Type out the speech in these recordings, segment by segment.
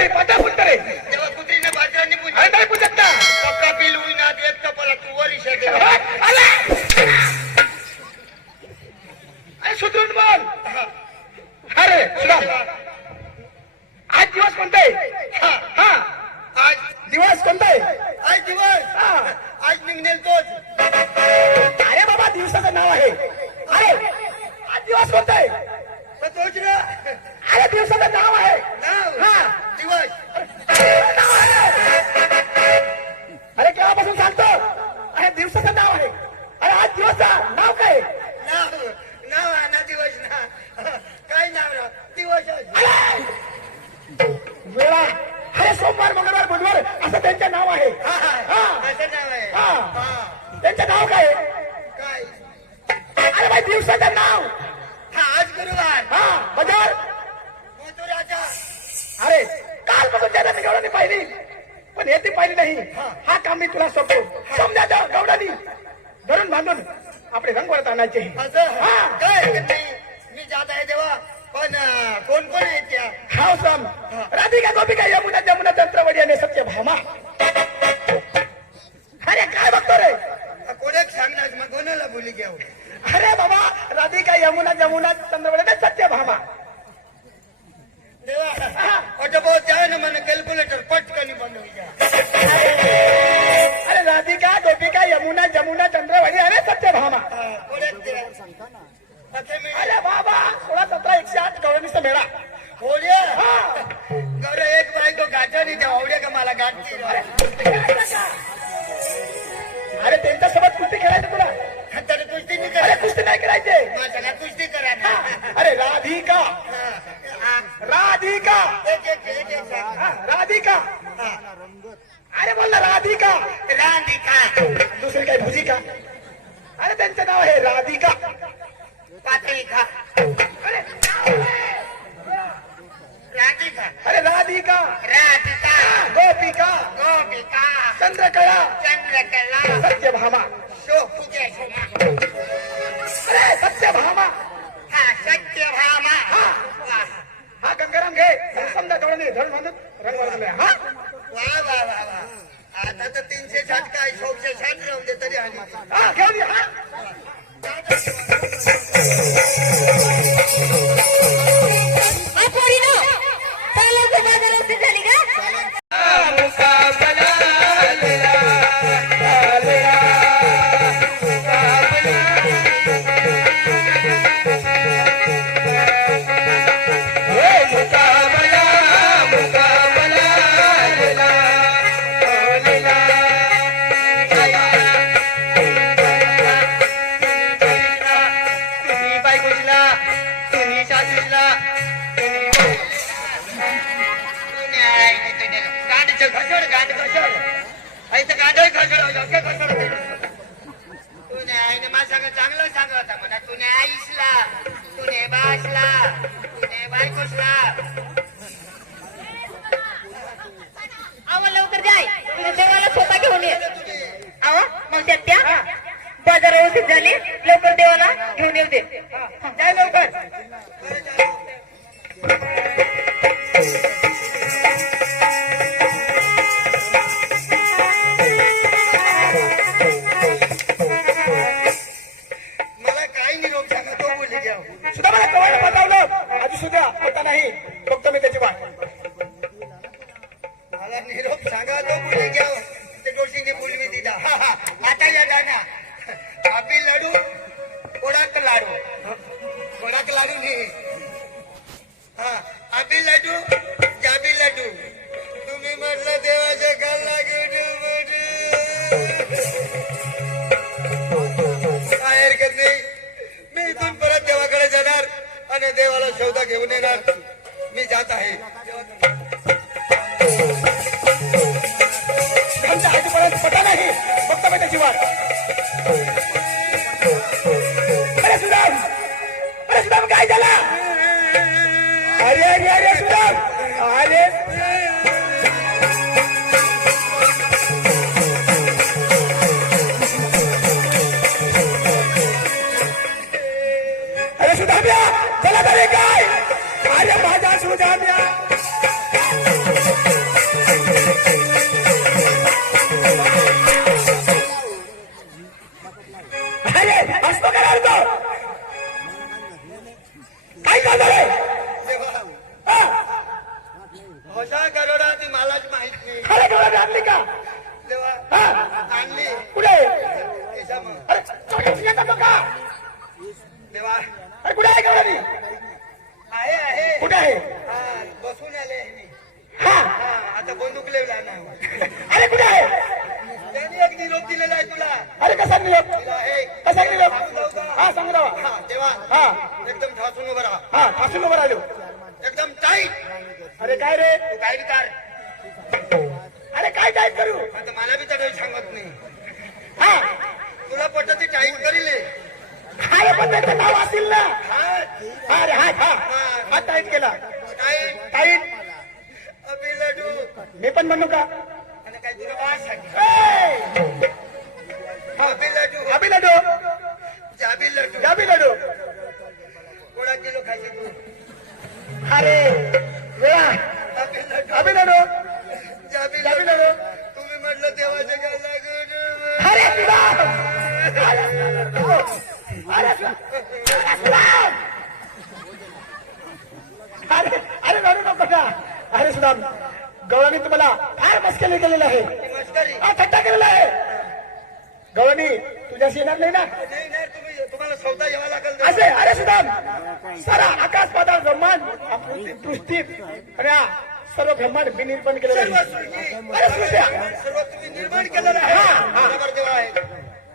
नाही पाटा फुटत रे तेव्हा कुत्रीने बाजरांनी अरे नाही पुजत ना पक्का बिल होईना एक चपला तू वर इशारा अरे सुधरून बोल अरे सुधा आज दिवस कोणता आहे हा आज दिवस कोणता आहे आज दिवस आज निघेल तोच अरे बाबा दिवसाचं नाव आहे अरे आज दिवस कोणता आहे तोच ना अरे दिवसाचं नाव आहे नाव हा दिवस नाव आहे. अरे केव्हापासून सांगतो अरे दिवसाचं नाव आहे अरे आज दिवसाचं नाव काय आहे? नाव नाव ना दिवस ना काय नाव ना दिवस वेळा अरे सोमवार मंगळवार बुधवार असं त्यांचं नाव आहे असं नाव आहे त्यांचं नाव काय आहे? काय अरे भाई दिवसाचं नाव आज गुरुवार बजार मथुराचा अरे कालपासून त्याला मी गवडाने पाहिली पण हे ती पाहिली नाही हा काम मी तुला सोपतो समजा गवडानी धरून बांधून आपले रंग वरत आणायचे असं काय हरकत नाही मी जात आहे तेव्हा पण कोण कोण आहे त्या हाव सम राधिका गोपिका यमुना जमुना चंद्रवडी आणि सत्य भामा अरे काय बघतो रे कोणाक सांगणार मग कोणाला बोली घ्याव अरे बाबा राधिका यमुना जमुना चंद्रवडी आणि सत्य भामा देवा ऑटो बहुत जाए ना मैंने कैलकुलेटर पटकन बंद हो गया अरे राधिका गोपिका यमुना जमुना चंद्रवडी आणि सत्य भामा अरे बाबा 16, 17, 108 गवळणीचा मेळा होड्या गौरव एक बाई को गाठा नहीं द्या आवड्या का मला गाठती अरे त्यांच्यासोबत कुस्ती खेळायचं तुला तर कुस्ती नाही अरे करा कुस्ती नाही करायचे माझ्याला कुस्ती करा ना अरे राधिका राधिका एक सांग. राधिका अरे बोल ना राधिका राधिका दुसरी काही भुजिका अरे त्यांचं नाव आहे राधिका पातळी खा अरे राधिका अरे राधिका राधिका गोपिका गोपिका चंद्रकला चंद्रकला सत्यभामा शो पूजा शोभा अरे सत्यभामा हा सत्यभामा हा गंगाराम घे समजा डोळ्याने धरून बांधून रंग वरले हा वा वा वा वा आता तर 360 काय 160 राहून दे तरी आली हा घेऊन ये हा झाली का चांगलं सांगत होता म्हणा तुने आईसला तुने बासला तुने बायकोसला आवा लवकर जाय देवाला सोपा घेऊन ये आवा मग त्या बाजार व्यवस्थित झाली लवकर देवाला घेऊन येऊ दे जाय लवकर मला काही निरोप सांगा तो बोली घ्या सुद्धा मला कवायला बतावलं आधी सुद्धा होता नाही फक्त मी त्याची वाट मला निरोप सांगा तो बोली घ्या ते गोष्टीने बोलवी दिला आता या जाना आपली लाडू कोडाक लाडू नाही हा आपली लाडू जाबी लाडू तुम्ही म्हटलं देवाच्या गाला काय हरकत नाही मी इथून परत देवाकडे जाणार आणि देवाला शोधा घेऊन येणार मी जात आहे आमच्या आजूपर्यंत पता नाही फक्त मी त्याची वाट अरे सुदाम काय झाला अरे अरे अरे सुदाम कशा गरोडा ती मलाच माहित नाही अरे गवळणी आणली का तेव्हा हा आणली कुठे त्याच्यामुळे अरे चोरीची येतात लोक. तेव्हा अरे कुठे आहे गवळणी आहे कुठे आहे हा बसून आले हा हा आता बंदूक लेवला ना अरे कुठे आहे त्यांनी एक निरोप दिलेला आहे तुला अरे कसा निरोप तिला हे कसा निरोप सांगू जाऊ का? हा सांग राव हा तेव्हा हा एकदम ठासून उभं राहा हा फासून उभं राहिलो एकदम टाईट अरे काय रे तू गाईड कर अरे काय टाईप करू आता मला बी तर सांगत नाही हा तुला पटत टाईट करील अरे पण त्याचं नाव असेल ना हा अरे हा हा हा टाईट केला टाईट टाईट अबे लडू मी पण म्हणू का आणि काय तुला वास सांगितलं ए! अबे लडू अभि लडू जाबी लडू जाबी लडू कोणा किलो खायचे तू अरे वेळा अबे लडू अभि लडू जाबी जाबी लडू लडू तुम्ही म्हटलं देवाचे काय लागून अरे सुदाम अरे सुदाम अरे अरे रडू नको ना अरे सुदाम गवळणी तुम्हाला फार मस्करी केलेलं आहे मस्करी हा थट्टा केलेला आहे गवळणी तुझ्याशी येणार नाही ना नाही ना तुम्हाला सौदा यावा लागेल असे अरे सुदाम सारा आकाश पाताळ ब्रह्मांड पृथ्वी आणि हा सर्व ब्रह्मांड मी निर्माण केलेलं सर्व आहे सृष्टी अरे सृष्ट्या सर्व तुम्ही निर्माण केलेलं आहे हा, हा. बरोबर देव आहे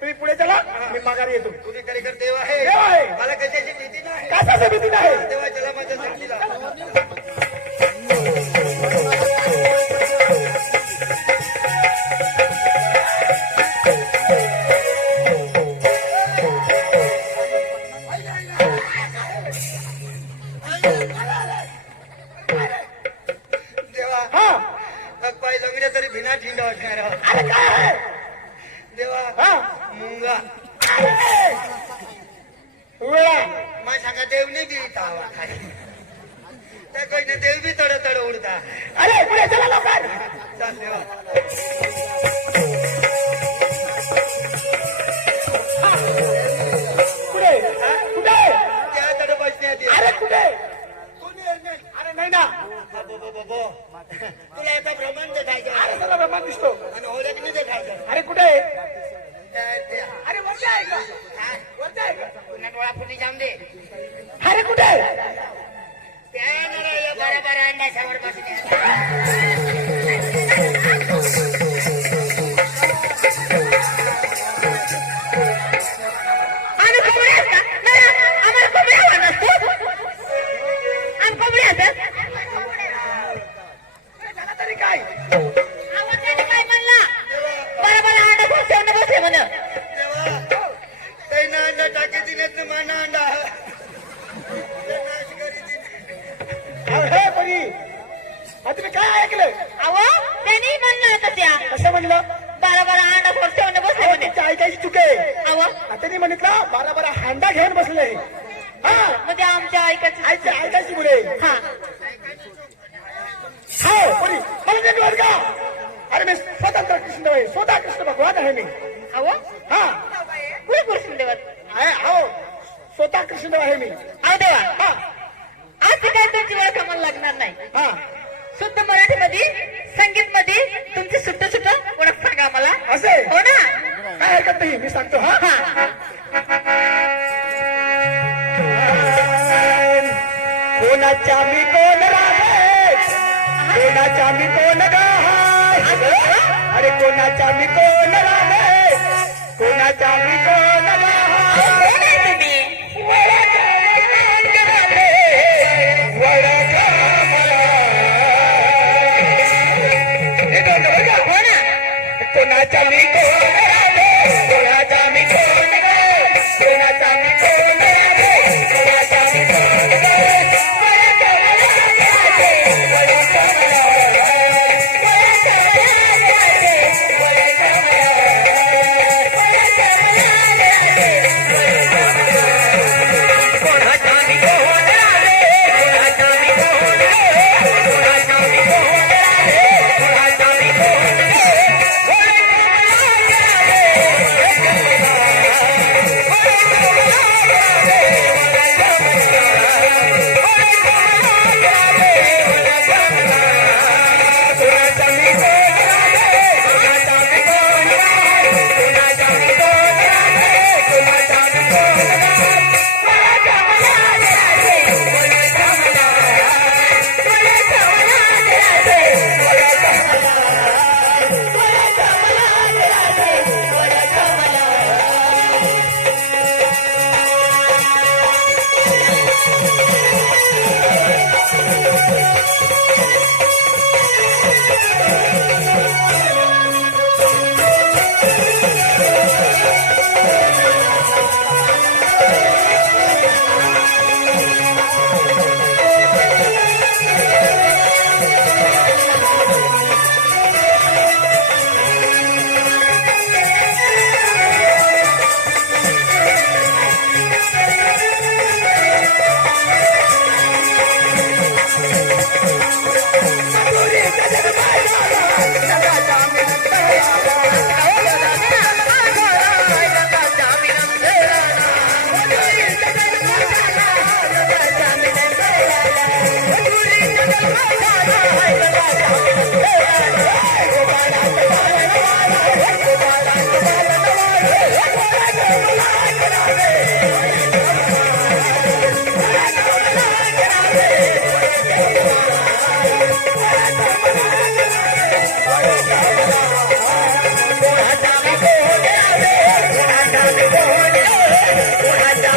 तुम्ही पुढे चला मी माघारी येतो तुम्ही खरेखर देव आहे देव आहे. मला कशाची भीती नाही कशाची भीती नाही देवा चला माझ्या संगतीला देवा हा मग पाय लंगड्या तरी भिना ठिंडा असणार आहोत. अरे काय आहे देवा हा मुंगा अरे वेळा मला सांगा देव नाही बी इथं आवा खाली त्या कोणी देव बी तड तड उडता अरे पुढे चला लवकर चाल देवा पुढे कुठे त्या तड बसण्यात ये. अरे कुठे कोणी येत नाही. अरे नाही ना बो. तुला आता भ्रमण देखायचं अरे चला ब्रह्मा दिसतो आणि ओळख नाही देखायचं अरे कुठे त्या- अरे वरती आहे का वरती आहे का पुन्हा डोळा फुटी जाऊन दे अरे कुठे त्या येणार आहे, बरोबर अंड्याच्यावर बसले आम्ही कोंबड्या आहेत का? नाही, आम्हाला कोंबड्या आवडतात तू. आम्ही कोंबड्या आहेत. झाला तरी काय आवाज त्याने काय म्हणला? बरोबर अंडा खूप ठेवून बसले म्हण. तेव्हा काही ना अंडा टाके दिलेत ना माना अंडा ते नाश करी दिले. हे परी तुम्ही काय ऐकलं अहो, त्यांनी म्हणलं होतं त्या. कसं म्हणलं बरोबर अंडा खूप ठेवून बसले म्हणे. तुमच्या ऐकायची चुक आहे अहो, त्यांनी म्हटलं बारा हांडा घेऊन बसले हा म्हणजे आमच्या ऐकायचं. ऐकायची मुले हा, हो परी मला नाही कळत का अरे मी स्वतंत्र कृष्ण आहे स्वतः कृष्ण भगवान आहे मी अहो, हा कुठे कृष्ण देवात? आहे हो स्वतः कृष्ण आहे मी अहो देवा, हा आज ती काय तुमची ओळख आम्हाला लागणार नाही. हा शुद्ध मराठीमध्ये संगीत मध्ये तुमची सुट्ट सुट्ट ओळख सांगा आम्हाला. असे हो ना? काय हरकत नाही मी सांगतो हा कोणाच्या मी कोण राधे कोणाच्या मी कोण गाय अरे कोणाच्या मी कोण राधे कोणाच्या मी कोण गाय कोण आहे तुम्ही? कोणाच्या मी